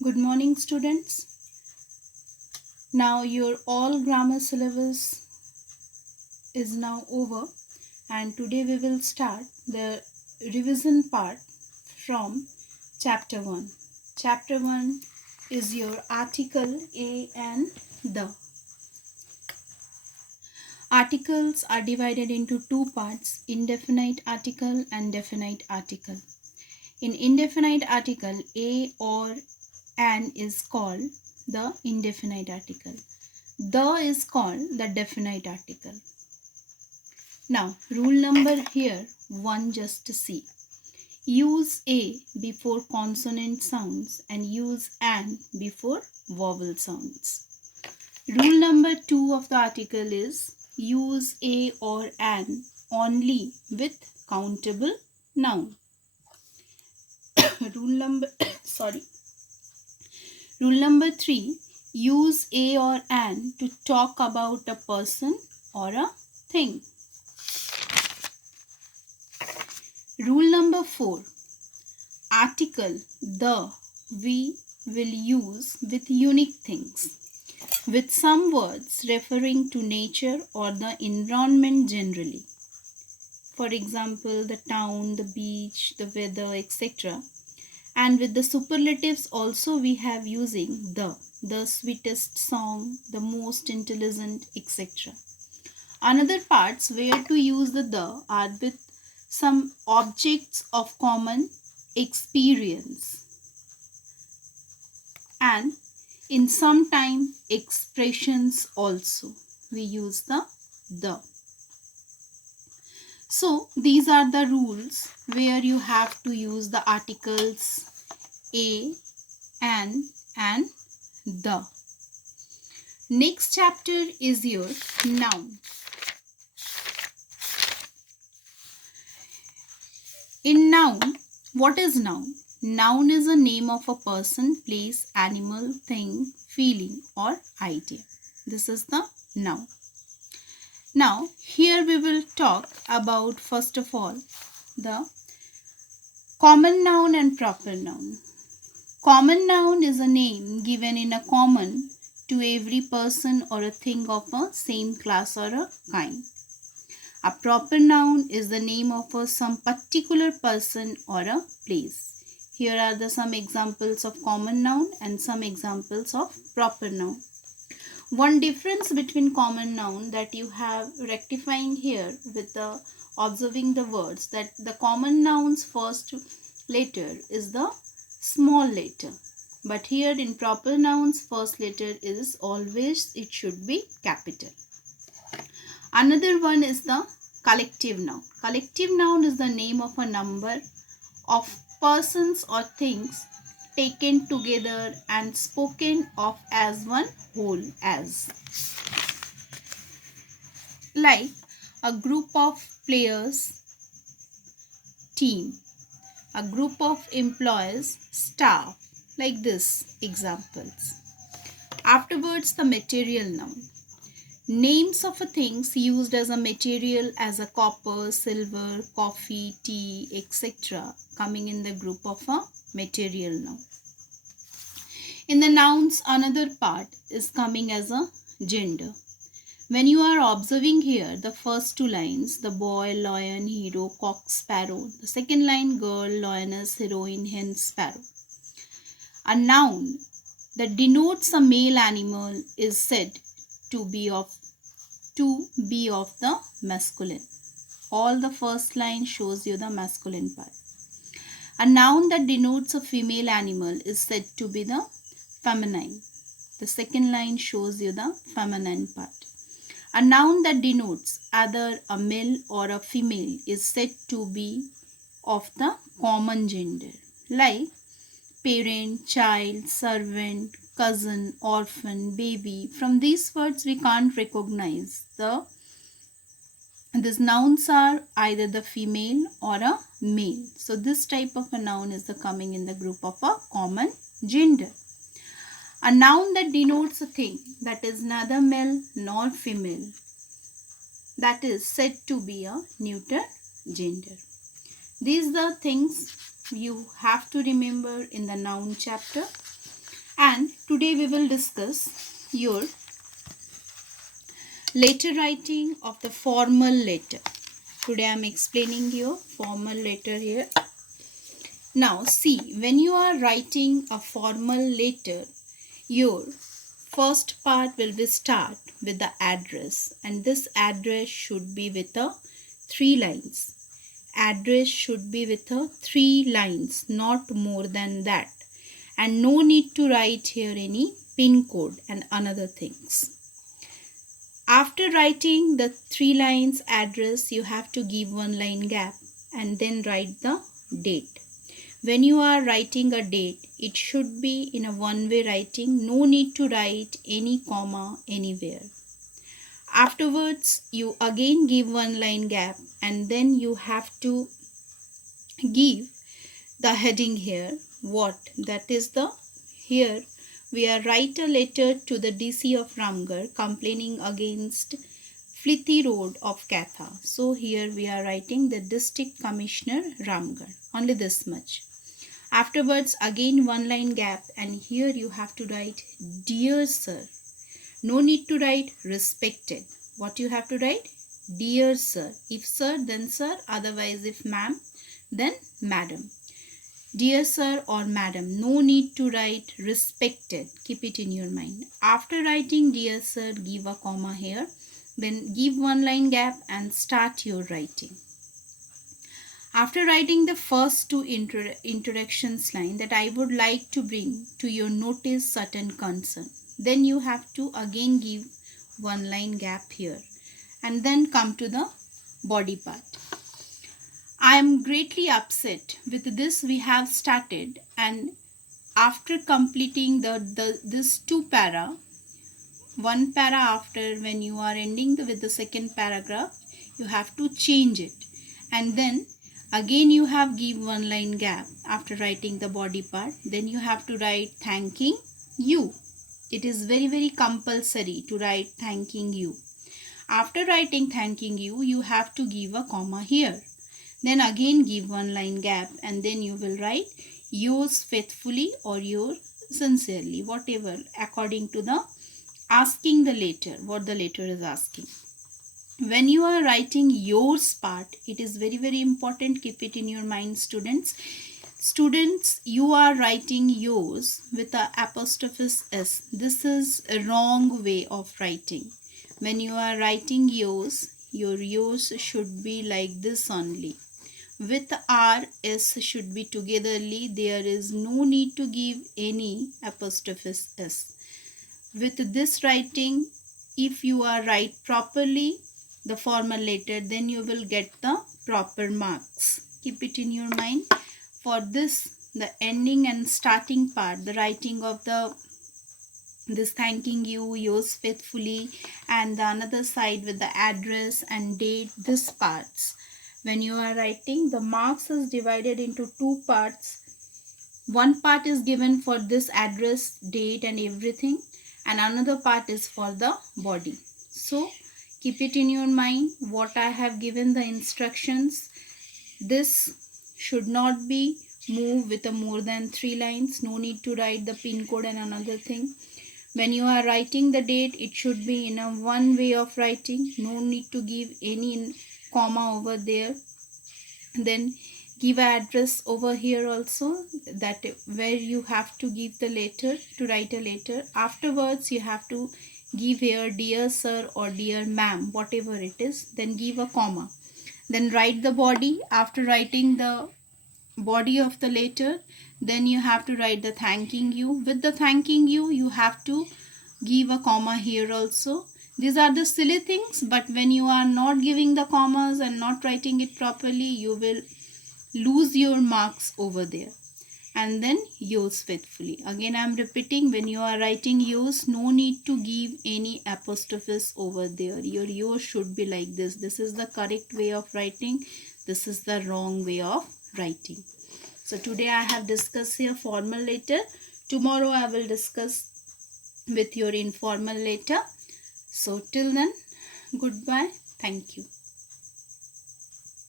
Good morning, students. Now your all grammar syllabus is now over, and today we will start the revision part from chapter 1. Chapter 1 is your article a and the. Articles are divided into two parts, indefinite article and definite article. In indefinite article, a or an is called the indefinite article. The is called the definite article. Now, rule number here 1, just to see. Use a before consonant sounds and use an before vowel sounds. Rule number 2 of the article is use a or an only with countable noun. Rule number sorry. Rule number 3, use a or an to talk about a person or a thing. Rule number 4, article the we will use with unique things, with some words referring to nature or the environment generally. For example, the town, the beach, the weather, etc. And with the superlatives also we have using the sweetest song, the most intelligent, etc. Another parts where to use the are with some objects of common experience and in some time expressions also we use the. So these are the rules where you have to use the articles a, an, and the. Next chapter is your noun. In noun, what is noun? Noun is a name of a person, place, animal, thing, feeling, or idea. This is the noun. Now, here we will talk about, first of all, the common noun and proper noun. Common noun is a name given in a common to every person or a thing of a same class or a kind. A proper noun is the name of some particular person or a place. Here are some examples of common noun and some examples of proper noun. One difference between common noun that you have rectifying here with the observing the words, that the common noun's first letter is the small letter, but here in proper nouns first letter is always, it should be capital. Another one is the collective noun. Collective noun is the name of a number of persons or things taken together and spoken of as one whole, as like a group of players, team, a group of employees, staff, like this examples. Afterwards, the material noun. Names of things used as a material as a copper, silver, coffee, tea, etc. coming in the group of a material noun. In the nouns, another part is coming as a gender. When you are observing here, the first two lines, the boy, lion, hero, cock, sparrow. The second line, girl, lioness, heroine, hen, sparrow. A noun that denotes a male animal is said to be of the masculine. All the first line shows you the masculine part. A noun that denotes a female animal is said to be the feminine. The second line shows you the feminine part. A noun that denotes either a male or a female is said to be of the common gender, like parent, child, servant, cousin, orphan, baby. From these words we can't recognize these nouns are either the female or a male. So this type of a noun is the coming in the group of a common gender. A noun that denotes a thing that is neither male nor female, that is said to be a neuter gender. These are the things you have to remember in the noun chapter. And today we will discuss your letter writing of the formal letter. Today I am explaining your formal letter here. Now see, when you are writing a formal letter, your first part will be start with the address, and this address should be with a 3 lines. Address should be with a 3 lines, not more than that. And no need to write here any pin code and another things. After writing the 3 lines address, you have to give 1 line gap and then write the date. When you are writing a date, it should be in a one-way writing. No need to write any comma anywhere. Afterwards, you again give 1 line gap and then you have to give the heading here. What? That is the here we are write a letter to the DC of Ramgarh complaining against Flitty Road of Katha. So here we are writing the District Commissioner Ramgarh. Only this much. Afterwards again 1 line gap and here you have to write Dear Sir. No need to write respected. What you have to write? Dear Sir. If sir, then sir. Otherwise if ma'am, then madam. Dear sir or madam, no need to write respected. Keep it in your mind. After writing dear sir, give a comma here. Then give 1 line gap and start your writing. After writing the first 2 introductions line that I would like to bring to your notice certain concern. Then you have to again give 1 line gap here. And then come to the body part. I am greatly upset with this we have started, and after completing this 2 para, 1 para after when you are ending with the second paragraph, you have to change it, and then again you have give 1 line gap after writing the body part. Then you have to write thanking you. It is very compulsory to write thanking you. After writing thanking you, you have to give a comma here. Then again give 1 line gap and then you will write yours faithfully or yours sincerely, whatever according to the asking the letter, what the letter is asking. When you are writing yours part, it is very important. Keep it in your mind, students. Students, you are writing yours with a apostrophe s. This is a wrong way of writing. When you are writing yours, your yours should be like this only. With R, S should be togetherly. There is no need to give any apostrophe S. With this writing, if you are write properly the formal letter, then you will get the proper marks. Keep it in your mind. For this, the ending and starting part, the writing of this thanking you, yours faithfully, and the another side with the address and date, this parts. When you are writing, the marks is divided into 2 parts. One part is given for this address, date and everything, and another part is for the body. So keep it in your mind what I have given the instructions. This should not be moved with a more than 3 lines. No need to write the pin code and another thing. When you are writing the date, it should be in a one way of writing. No need to give any comma over there. Then give an address over here also, that where you have to give the letter, to write a letter. Afterwards you have to give here dear sir or dear ma'am, whatever it is. Then give a comma. Then write the body. After writing the body of the letter, then you have to write the thanking you. With the thanking you, you have to give a comma here also. These are the silly things, but when you are not giving the commas and not writing it properly, you will lose your marks over there. And then yours faithfully. Again I am repeating, when you are writing yours, no need to give any apostrophes over there. Your yours should be like this. This is the correct way of writing. This is the wrong way of writing. So today I have discussed here formal letter. Tomorrow I will discuss with your informal letter. So till then, goodbye. Thank you.